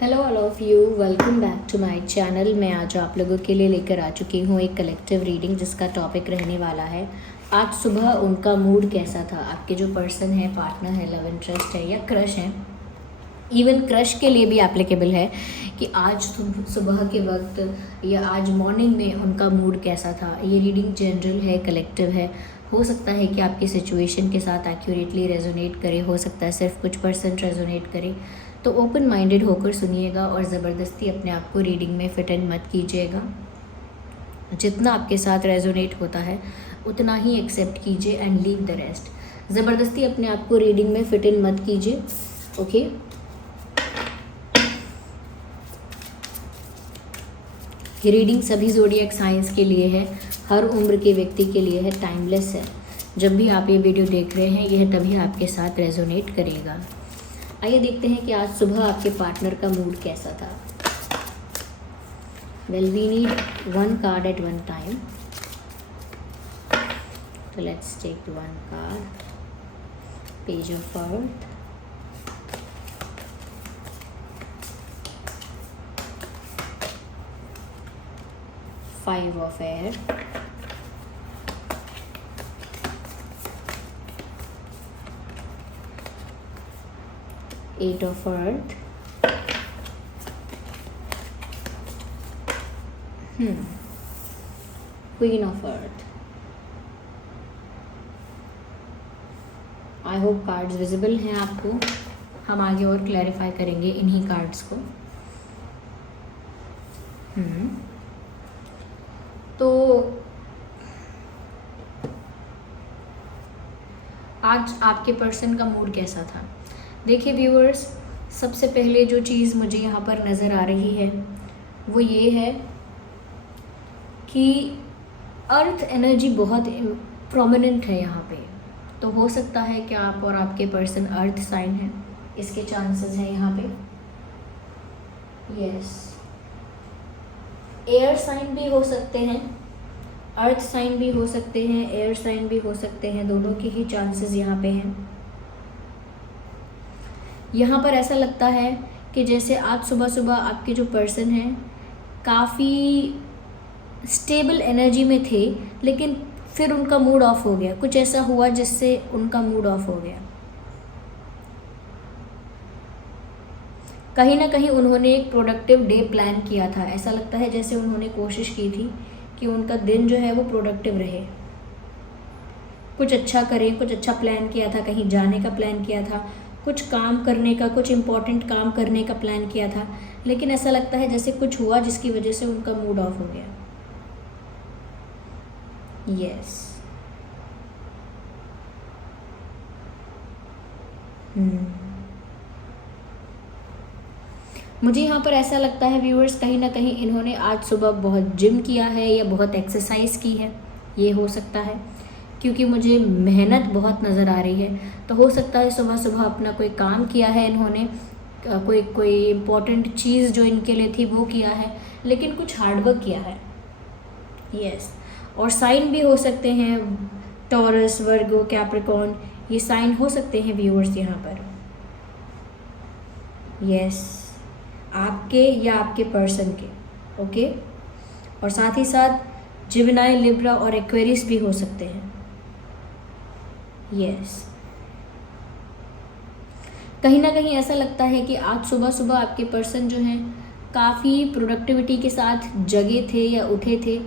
Hello all of you, welcome back to my channel. मैं आज आप लोगों के लिए लेकर आ चुकी हूँ एक कलेक्टिव रीडिंग जिसका टॉपिक रहने वाला है आज सुबह उनका मूड कैसा था। आपके जो पर्सन है, पार्टनर है, लव इंटरेस्ट है या क्रश है, इवन क्रश के लिए भी एप्लीकेबल है कि आज सुबह के वक्त या आज मॉर्निंग में उनका मूड कैसा था। ये रीडिंग जनरल है, कलेक्टिव है। हो सकता है कि आपकी सिचुएशन के साथ एक्यूरेटली रेजोनेट करे, हो सकता है सिर्फ कुछ % रेजोनेट करे। तो ओपन माइंडेड होकर सुनिएगा और ज़बरदस्ती अपने आप को रीडिंग में फिट इन मत कीजिएगा। जितना आपके साथ रेजोनेट होता है उतना ही एक्सेप्ट कीजिए एंड लीव द रेस्ट। ज़बरदस्ती अपने आप को रीडिंग में फिट इन मत कीजिए। ओके, ये रीडिंग सभी ज़ोडिएक साइंस के लिए है, हर उम्र के व्यक्ति के लिए है, टाइमलेस है। जब भी आप ये वीडियो देख रहे हैं यह तभी आपके साथ रेजोनेट करेगा। आइए देखते हैं कि आज सुबह आपके पार्टनर का मूड कैसा था। Well, we need one card at one time, तो let's take one card. Page of earth, five of air, eight of earth, queen of earth. I hope cards visible हैं आपको। हम आगे और क्लैरिफाई करेंगे इन्हीं कार्ड्स को। तो आज आपके पर्सन का मूड कैसा था। देखिए व्यूअर्स, सबसे पहले जो चीज़ मुझे यहाँ पर नज़र आ रही है वो ये है कि अर्थ एनर्जी बहुत प्रोमिनेंट है यहाँ पे। तो हो सकता है कि आप और आपके पर्सन अर्थ साइन हैं, इसके चांसेस हैं यहाँ पे। यस, एयर साइन भी हो सकते हैं, अर्थ साइन भी हो सकते हैं, एयर साइन भी हो सकते हैं, दोनों के ही चांसेस यहाँ पे हैं। यहाँ पर ऐसा लगता है कि जैसे आज सुबह सुबह आपके जो पर्सन हैं काफ़ी स्टेबल एनर्जी में थे, लेकिन फिर उनका मूड ऑफ हो गया। कुछ ऐसा हुआ जिससे उनका मूड ऑफ हो गया। कहीं ना कहीं उन्होंने एक प्रोडक्टिव डे प्लान किया था। ऐसा लगता है जैसे उन्होंने कोशिश की थी कि उनका दिन जो है वो प्रोडक्टिव रहे, कुछ अच्छा करें, कुछ अच्छा प्लान किया था, कहीं जाने का प्लान किया था, कुछ काम करने का, कुछ इम्पोर्टेंट काम करने का प्लान किया था, लेकिन ऐसा लगता है जैसे कुछ हुआ जिसकी वजह से उनका मूड ऑफ हो गया। यस, मुझे यहाँ पर ऐसा लगता है व्यूअर्स, कहीं ना कहीं इन्होंने आज सुबह बहुत जिम किया है या बहुत एक्सरसाइज की है। ये हो सकता है क्योंकि मुझे मेहनत बहुत नज़र आ रही है। तो हो सकता है सुबह सुबह अपना कोई काम किया है इन्होंने, कोई इम्पोर्टेंट चीज़ जो इनके लिए थी वो किया है, लेकिन कुछ हार्डवर्क किया है। यस, और साइन भी हो सकते हैं, टॉरस, वर्गो, कैप्रिकॉर्न, ये साइन हो सकते हैं व्यूअर्स यहाँ पर। यस, आपके या आपके पर्सन के। ओके, और साथ ही साथ जिमिनाई, लिब्रा और एक्वेरियस भी हो सकते हैं। यस, कहीं ना कहीं ऐसा लगता है कि आज सुबह सुबह आपके पर्सन जो हैं काफ़ी प्रोडक्टिविटी के साथ जगे थे या उठे थे,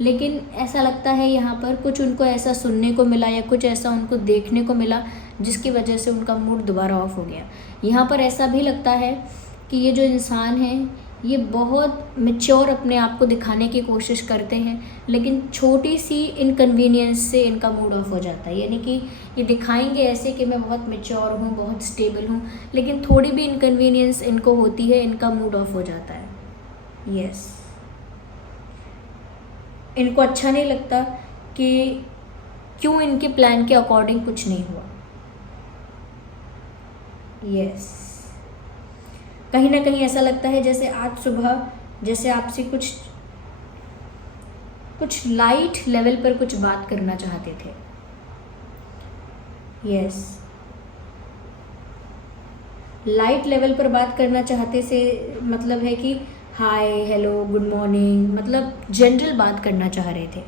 लेकिन ऐसा लगता है यहाँ पर कुछ उनको ऐसा सुनने को मिला या कुछ ऐसा उनको देखने को मिला जिसकी वजह से उनका मूड दोबारा ऑफ हो गया। यहाँ पर ऐसा भी लगता है कि ये जो इंसान है ये बहुत मैच्योर अपने आप को दिखाने की कोशिश करते हैं, लेकिन छोटी सी इनकन्वीनियंस से इनका मूड ऑफ हो जाता है। यानी कि ये दिखाएंगे ऐसे कि मैं बहुत मैच्योर हूँ, बहुत स्टेबल हूँ, लेकिन थोड़ी भी इनकन्वीनियंस इनको होती है, इनका मूड ऑफ हो जाता है। यस, इनको अच्छा नहीं लगता कि क्यों इनके प्लान के अकॉर्डिंग कुछ नहीं हुआ। यस, कहीं ना कहीं ऐसा लगता है जैसे आज सुबह जैसे आपसे कुछ लाइट लेवल पर कुछ बात करना चाहते थे। यस, लाइट लेवल पर बात करना चाहते से मतलब है कि हाय हेलो गुड मॉर्निंग, मतलब जनरल बात करना चाह रहे थे।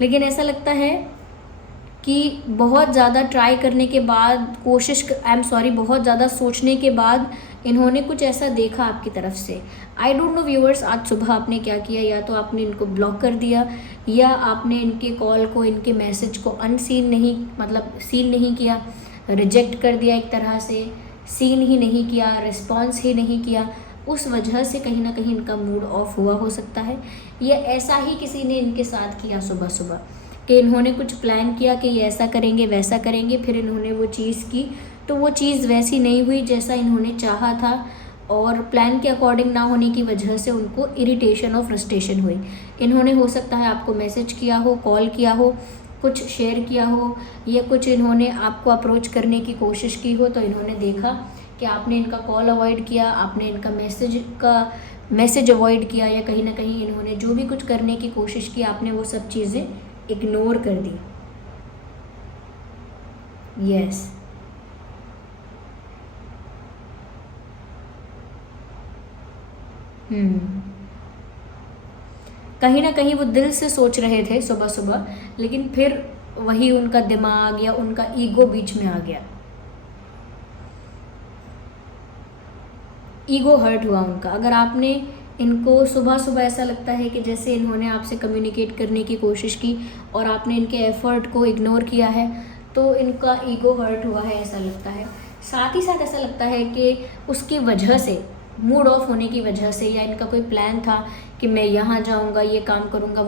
लेकिन ऐसा लगता है कि बहुत ज़्यादा ट्राई करने के बाद, बहुत ज़्यादा सोचने के बाद इन्होंने कुछ ऐसा देखा आपकी तरफ से। आई डोंट नो व्यूअर्स, आज सुबह आपने क्या किया, या तो आपने इनको ब्लॉक कर दिया, या आपने इनके कॉल को, इनके मैसेज को सीन नहीं किया, रिजेक्ट कर दिया, एक तरह से सीन ही नहीं किया, रिस्पॉन्स ही नहीं किया। उस वजह से कहीं ना कहीं इनका मूड ऑफ हुआ हो सकता है, या ऐसा ही किसी ने इनके साथ किया सुबह सुबह कि इन्होंने कुछ प्लान किया कि ये ऐसा करेंगे वैसा करेंगे, फिर इन्होंने वो चीज़ की तो वो चीज़ वैसी नहीं हुई जैसा इन्होंने चाहा था, और प्लान के अकॉर्डिंग ना होने की वजह से उनको इरिटेशन और फ्रस्ट्रेशन हुई। इन्होंने हो सकता है आपको मैसेज किया हो, कॉल किया हो, कुछ शेयर किया हो, या कुछ इन्होंने आपको अप्रोच करने की कोशिश की हो, तो इन्होंने देखा कि आपने इनका कॉल अवॉइड किया, आपने इनका मैसेज अवॉइड किया, या कहीं ना कहीं इन्होंने जो भी कुछ करने की कोशिश की, आपने वो सब चीज़ें इग्नोर कर दी। यस, कहीं ना कहीं वो दिल से सोच रहे थे सुबह सुबह, लेकिन फिर वही उनका दिमाग या उनका ईगो बीच में आ गया, ईगो हर्ट हुआ उनका। अगर आपने इनको सुबह सुबह, ऐसा लगता है कि जैसे इन्होंने आपसे कम्युनिकेट करने की कोशिश की और आपने इनके एफर्ट को इग्नोर किया है, तो इनका ईगो हर्ट हुआ है, ऐसा लगता है। साथ ही साथ ऐसा लगता है कि उसकी वजह से, मूड ऑफ होने की वजह से, या इनका कोई प्लान था कि मैं यहाँ जाऊँगा, ये काम करूँगा,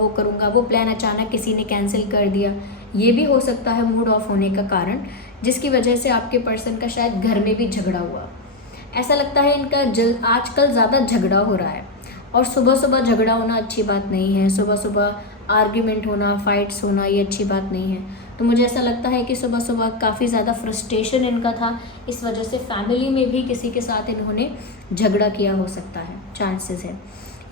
वो प्लान अचानक किसी ने कैंसिल कर दिया, ये भी हो सकता है मूड ऑफ होने का कारण, जिसकी वजह से आपके पर्सन का शायद घर में भी झगड़ा हुआ। ऐसा लगता है इनका आजकल ज़्यादा झगड़ा हो रहा है, और सुबह सुबह झगड़ा होना अच्छी बात नहीं है। सुबह सुबह आर्ग्यूमेंट होना, फाइट्स होना, ये अच्छी बात नहीं है। तो मुझे ऐसा लगता है कि सुबह सुबह काफ़ी ज़्यादा फ्रस्ट्रेशन इनका था, इस वजह से फैमिली में भी किसी के साथ इन्होंने झगड़ा किया हो सकता है, चांसेस है।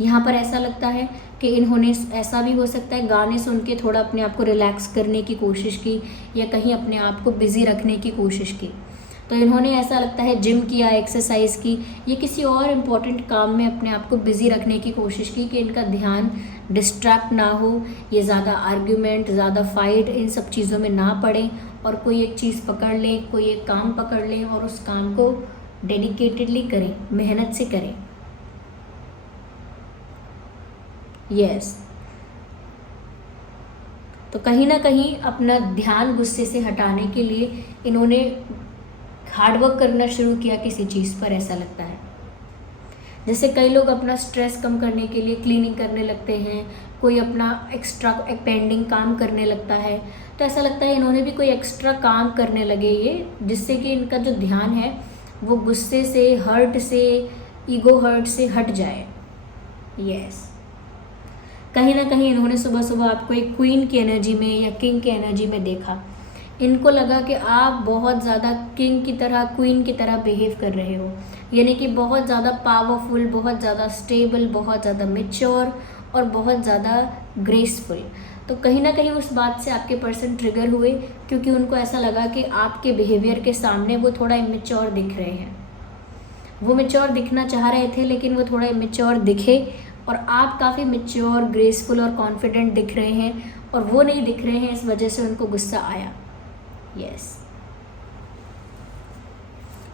यहाँ पर ऐसा लगता है कि इन्होंने, ऐसा भी हो सकता है, गाने सुन के थोड़ा अपने आप को रिलैक्स करने की कोशिश की, या कहीं अपने आप को बिज़ी रखने की कोशिश की। तो इन्होंने, ऐसा लगता है, जिम किया, एक्सरसाइज की, या किसी और इम्पोर्टेंट काम में अपने आप को बिज़ी रखने की कोशिश की कि इनका ध्यान डिस्ट्रैक्ट ना हो, ये ज़्यादा आर्ग्यूमेंट, ज़्यादा फाइट, इन सब चीज़ों में ना पड़े, और कोई एक चीज़ पकड़ लें, कोई एक काम पकड़ लें और उस काम को डेडिकेटेडली करें, मेहनत से करें। यस, तो कहीं ना कहीं अपना ध्यान गुस्से से हटाने के लिए इन्होंने हार्डवर्क करना शुरू किया किसी चीज़ पर, ऐसा लगता है। जैसे कई लोग अपना स्ट्रेस कम करने के लिए क्लीनिंग करने लगते हैं, कोई अपना एक्स्ट्रा एक पेंडिंग काम करने लगता है, तो ऐसा लगता है इन्होंने भी कोई एक्स्ट्रा काम करने लगे ये, जिससे कि इनका जो ध्यान है वो गुस्से से, हर्ट से, ईगो हर्ट से हट जाए। यस, कहीं ना कहीं इन्होंने सुबह सुबह आपको एक क्वीन की एनर्जी में या किंग की एनर्जी में देखा। इनको लगा कि आप बहुत ज़्यादा किंग की तरह, क्वीन की तरह बिहेव कर रहे हो, यानी कि बहुत ज़्यादा पावरफुल, बहुत ज़्यादा स्टेबल, बहुत ज़्यादा मैच्योर और बहुत ज़्यादा ग्रेसफुल। तो कहीं ना कहीं उस बात से आपके पर्सन ट्रिगर हुए, क्योंकि उनको ऐसा लगा कि आपके बिहेवियर के सामने वो थोड़ा इमेच्योर दिख रहे हैं। वो मैच्योर दिखना चाह रहे थे, लेकिन वो थोड़ा इमेच्योर दिखे, और आप काफ़ी मैच्योर, ग्रेसफुल और कॉन्फिडेंट दिख रहे हैं, और वो नहीं दिख रहे हैं, इस वजह से उनको गुस्सा आया। यस,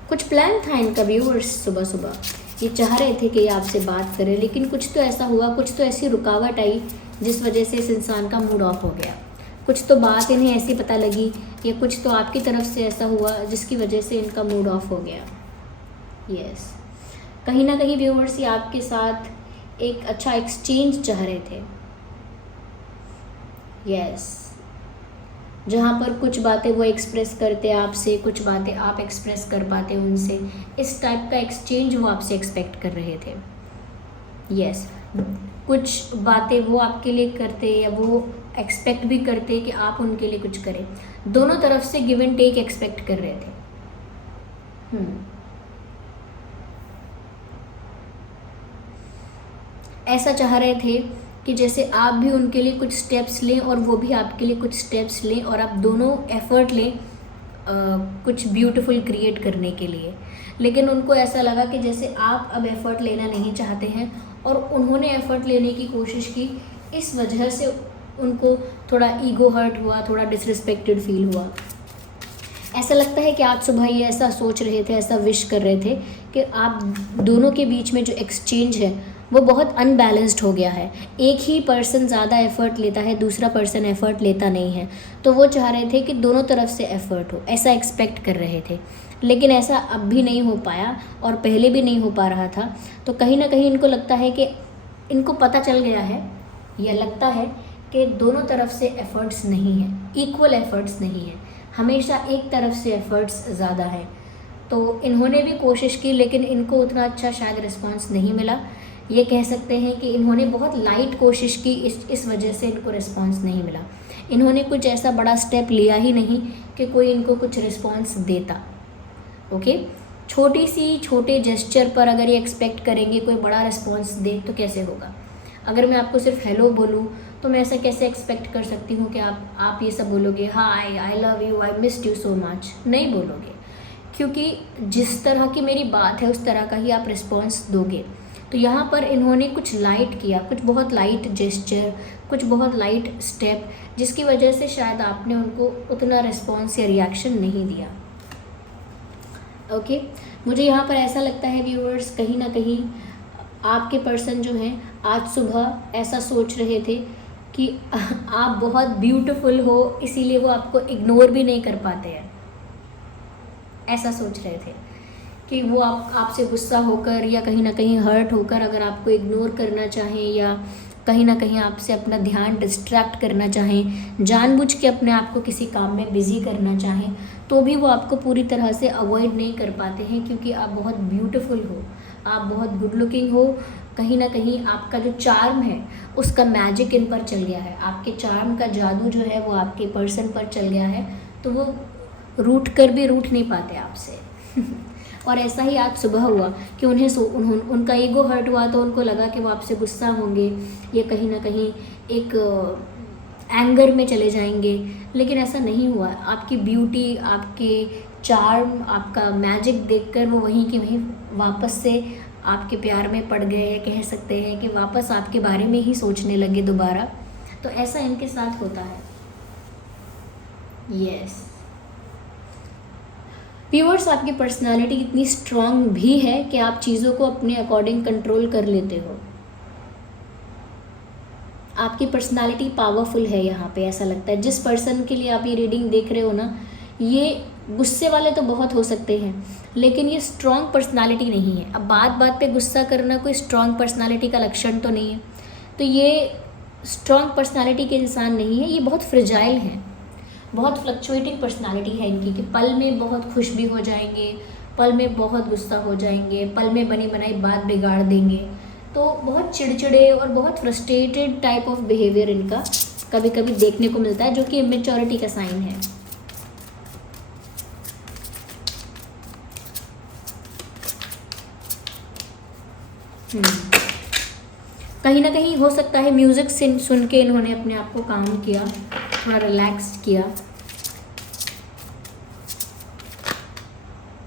कुछ प्लान था इनका व्यूअर्स सुबह सुबह, ये चाह रहे थे कि ये आपसे बात करें, लेकिन कुछ तो ऐसा हुआ, कुछ तो ऐसी रुकावट आई जिस वजह से इस इंसान का मूड ऑफ हो गया। कुछ तो बात इन्हें ऐसी पता लगी, या कुछ तो आपकी तरफ से ऐसा हुआ जिसकी वजह से इनका मूड ऑफ हो गया। यस, कहीं ना कहीं व्यूअर्स ये आपके साथ एक अच्छा एक्सचेंज चाह रहे थे। यस, जहाँ पर कुछ बातें वो एक्सप्रेस करते आपसे, कुछ बातें आप एक्सप्रेस कर पाते उनसे, इस टाइप का एक्सचेंज वो आपसे एक्सपेक्ट कर रहे थे। यस, कुछ बातें वो आपके लिए करते, या वो एक्सपेक्ट भी करते कि आप उनके लिए कुछ करें। दोनों तरफ से गिव एंड टेक एक्सपेक्ट कर रहे थे। ऐसा चाह रहे थे कि जैसे आप भी उनके लिए कुछ स्टेप्स लें और वो भी आपके लिए कुछ स्टेप्स लें और आप दोनों एफ़र्ट लें कुछ ब्यूटीफुल क्रिएट करने के लिए। लेकिन उनको ऐसा लगा कि जैसे आप अब एफ़र्ट लेना नहीं चाहते हैं और उन्होंने एफ़र्ट लेने की कोशिश की, इस वजह से उनको थोड़ा ईगो हर्ट हुआ, थोड़ा डिसरिस्पेक्टेड फील हुआ। ऐसा लगता है कि आज सुबह ये ऐसा सोच रहे थे, ऐसा विश कर रहे थे कि आप दोनों के बीच में जो एक्सचेंज है वो बहुत अनबैलेंस्ड हो गया है। एक ही पर्सन ज़्यादा एफ़र्ट लेता है, दूसरा पर्सन एफ़र्ट लेता नहीं है। तो वो चाह रहे थे कि दोनों तरफ से एफ़र्ट हो, ऐसा एक्सपेक्ट कर रहे थे। लेकिन ऐसा अब भी नहीं हो पाया और पहले भी नहीं हो पा रहा था। तो कहीं ना कहीं इनको लगता है कि इनको पता चल गया है या लगता है कि दोनों तरफ से एफ़र्ट्स नहीं हैं, इक्वल एफ़र्ट्स नहीं हैं, हमेशा एक तरफ से एफ़र्ट्स ज़्यादा है। तो इन्होंने भी कोशिश की लेकिन इनको उतना अच्छा शायद रिस्पांस नहीं मिला। ये कह सकते हैं कि इन्होंने बहुत लाइट कोशिश की, इस वजह से इनको रिस्पांस नहीं मिला। इन्होंने कुछ ऐसा बड़ा स्टेप लिया ही नहीं कि कोई इनको कुछ रिस्पांस देता। ओके, छोटे जेस्चर पर अगर ये एक्सपेक्ट करेंगे कोई बड़ा रिस्पांस दे तो कैसे होगा। अगर मैं आपको सिर्फ हेलो बोलूँ तो मैं ऐसा कैसे एक्सपेक्ट कर सकती हूँ कि आप ये सब बोलोगे, hi, I love you, I missed you so much, नहीं बोलोगे, क्योंकि जिस तरह की मेरी बात है उस तरह का ही आप रिस्पॉन्स दोगे। तो यहाँ पर इन्होंने कुछ लाइट किया, कुछ बहुत लाइट जेस्चर, कुछ बहुत लाइट स्टेप, जिसकी वजह से शायद आपने उनको उतना रिस्पॉन्स या रिएक्शन नहीं दिया। ओके, मुझे यहाँ पर ऐसा लगता है व्यूअर्स, कहीं ना कहीं आपके पर्सन जो हैं आज सुबह ऐसा सोच रहे थे कि आप बहुत ब्यूटीफुल हो, इसीलिए वो आपको इग्नोर भी नहीं कर पाते हैं। ऐसा सोच रहे थे कि वो आपसे गुस्सा होकर या कहीं ना कहीं हर्ट होकर अगर आपको इग्नोर करना चाहें या कहीं ना कहीं आपसे अपना ध्यान डिस्ट्रैक्ट करना चाहें, जानबूझ के अपने आप को किसी काम में बिज़ी करना चाहें, तो भी वो आपको पूरी तरह से अवॉइड नहीं कर पाते हैं, क्योंकि आप बहुत ब्यूटीफुल हो, आप बहुत गुड लुकिंग हो। कहीं ना कहीं आपका जो चार्म है उसका मैजिक इन पर चल गया है, आपके चार्म का जादू जो है वो आपके पर्सन पर चल गया है, तो वो रूठ कर भी रूठ नहीं पाते आपसे। और ऐसा ही आज सुबह हुआ कि उनका ईगो हर्ट हुआ, तो उनको लगा कि वो आपसे गुस्सा होंगे या कहीं ना कहीं एक एंगर में चले जाएंगे, लेकिन ऐसा नहीं हुआ। आपकी ब्यूटी, आपके चार्म, आपका मैजिक देखकर वो वहीं की वहीं वापस से आपके प्यार में पड़ गए, या कह सकते हैं कि वापस आपके बारे में ही सोचने लगे दोबारा। तो ऐसा इनके साथ होता है। यस व्यूअर्स, आपकी पर्सनालिटी इतनी स्ट्रांग भी है कि आप चीज़ों को अपने अकॉर्डिंग कंट्रोल कर लेते हो। आपकी पर्सनालिटी पावरफुल है यहाँ पे, ऐसा लगता है। जिस पर्सन के लिए आप ये रीडिंग देख रहे हो ना, ये गुस्से वाले तो बहुत हो सकते हैं, लेकिन ये स्ट्रांग पर्सनालिटी नहीं है। अब बात बात पे गुस्सा करना कोई स्ट्रांग पर्सनालिटी का लक्षण तो नहीं है। तो ये स्ट्रांग पर्सनालिटी के इंसान नहीं है, ये बहुत फ्रिजाइल हैं, बहुत फ्लक्चुएटिंग पर्सनालिटी है इनकी, कि पल में बहुत खुश भी हो जाएंगे, पल में बहुत गुस्सा हो जाएंगे, पल में बनी बनाई बात बिगाड़ देंगे। तो बहुत चिड़चिड़े और बहुत फ्रस्ट्रेटेड टाइप ऑफ बिहेवियर इनका कभी कभी देखने को मिलता है, जो कि इमेच्योरिटी का साइन है। कहीं ना कहीं हो सकता है म्यूज़िक सुन के इन्होंने अपने आप को काम किया, थोड़ा रिलैक्स किया।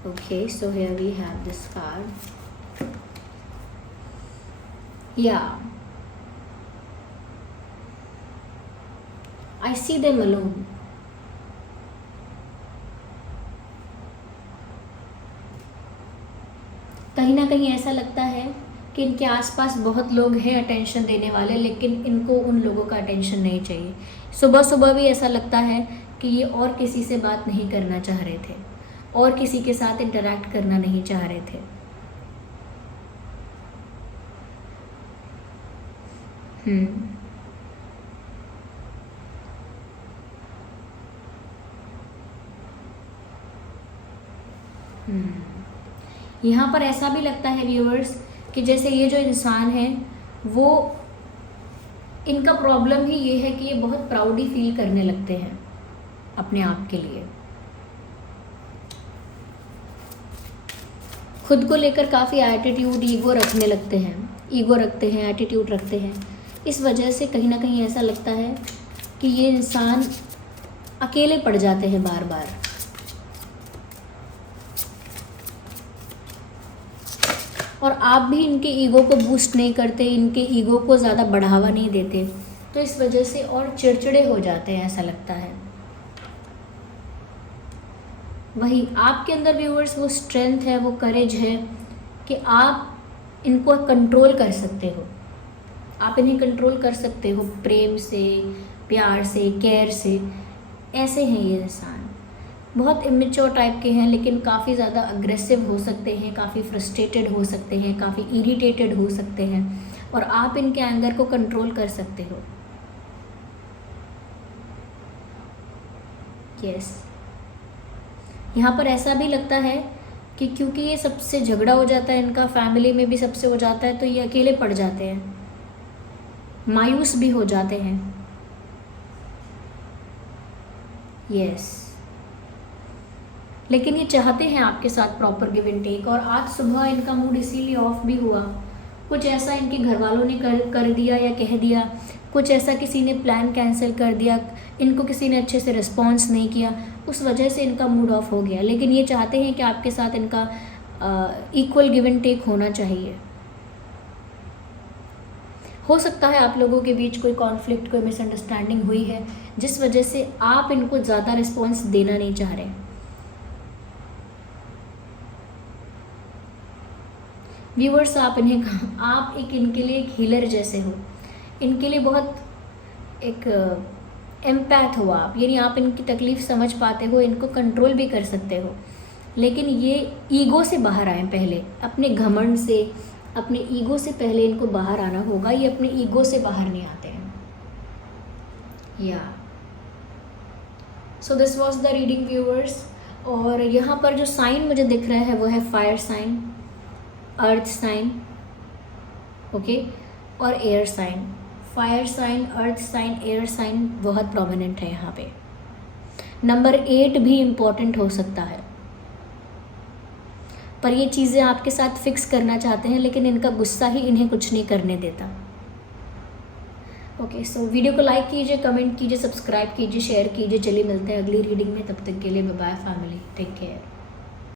Okay, so here we have this card. या आई सी देम अलोन। कहीं ना कहीं ऐसा लगता है कि इनके आसपास बहुत लोग हैं अटेंशन देने वाले, लेकिन इनको उन लोगों का अटेंशन नहीं चाहिए। सुबह सुबह भी ऐसा लगता है कि ये और किसी से बात नहीं करना चाह रहे थे, और किसी के साथ इंटरैक्ट करना नहीं चाह रहे थे। यहाँ पर ऐसा भी लगता है व्यूअर्स कि जैसे ये जो इंसान है वो, इनका प्रॉब्लम ही ये है कि ये बहुत प्राउडी फील करने लगते हैं अपने आप के लिए, खुद को लेकर काफ़ी एटीट्यूड, ईगो रखने लगते हैं, ईगो रखते हैं, एटीट्यूड रखते हैं। इस वजह से कहीं ना कहीं ऐसा लगता है कि ये इंसान अकेले पड़ जाते हैं बार बार। और आप भी इनके ईगो को बूस्ट नहीं करते, इनके ईगो को ज़्यादा बढ़ावा नहीं देते, तो इस वजह से और चिड़चिड़े हो जाते हैं, ऐसा लगता है। वही आपके अंदर व्यूअर्स वो स्ट्रेंथ है, वो करेज है कि आप इनको कंट्रोल कर सकते हो, आप इन्हें कंट्रोल कर सकते हो प्रेम से, प्यार से, केयर से। ऐसे हैं ये इंसान, बहुत इमेच्योर टाइप के हैं, लेकिन काफ़ी ज़्यादा अग्रेसिव हो सकते हैं, काफ़ी फ्रस्ट्रेटेड हो सकते हैं, काफ़ी इरिटेटेड हो सकते हैं, और आप इनके एंगर को कंट्रोल कर सकते हो। यस, यहाँ पर ऐसा भी लगता है कि क्योंकि ये सबसे झगड़ा हो जाता है इनका, फैमिली में भी सबसे हो जाता है, तो ये अकेले पड़ जाते हैं, मायूस भी हो जाते हैं। यस, लेकिन ये चाहते हैं आपके साथ प्रॉपर गिव एंड टेक। और आज सुबह इनका मूड इसीलिए ऑफ भी हुआ, कुछ ऐसा इनके घर वालों ने कर दिया या कह दिया, कुछ ऐसा किसी ने प्लान कैंसिल कर दिया, इनको किसी ने अच्छे से रिस्पॉन्स नहीं किया, उस वजह से इनका मूड ऑफ हो गया। लेकिन ये चाहते हैं कि आपके साथ इनका इक्वल गिव एंड टेक होना चाहिए। हो सकता है आप लोगों के बीच कोई कॉन्फ्लिक्ट, कोई मिसअंडरस्टैंडिंग हुई है, जिस वजह से आप इनको ज़्यादा रिस्पॉन्स देना नहीं चाह रहे। व्यूअर्स, आप एक इनके लिए एक हीलर जैसे हो, इनके लिए बहुत एक एम्पैथ हो आप, यानी आप इनकी तकलीफ़ समझ पाते हो, इनको कंट्रोल भी कर सकते हो। लेकिन ये ईगो से बाहर आए पहले, अपने घमंड से, अपने ईगो से पहले इनको बाहर आना होगा। ये अपने ईगो से बाहर नहीं आते हैं। या so this was the reading viewers. और यहाँ पर जो साइन मुझे दिख रहा है वो है fire sign, earth sign, okay, और air sign. Fire sign, earth sign, air sign बहुत प्रोमिनेंट है यहाँ पे। नंबर 8 भी इम्पॉर्टेंट हो सकता है, पर ये चीज़ें आपके साथ फिक्स करना चाहते हैं, लेकिन इनका गुस्सा ही इन्हें कुछ नहीं करने देता। ओके, सो वीडियो को लाइक कीजिए, कमेंट कीजिए, सब्सक्राइब कीजिए, शेयर कीजिए। चलिए मिलते हैं अगली रीडिंग में, तब तक के लिए bye bye family, take care.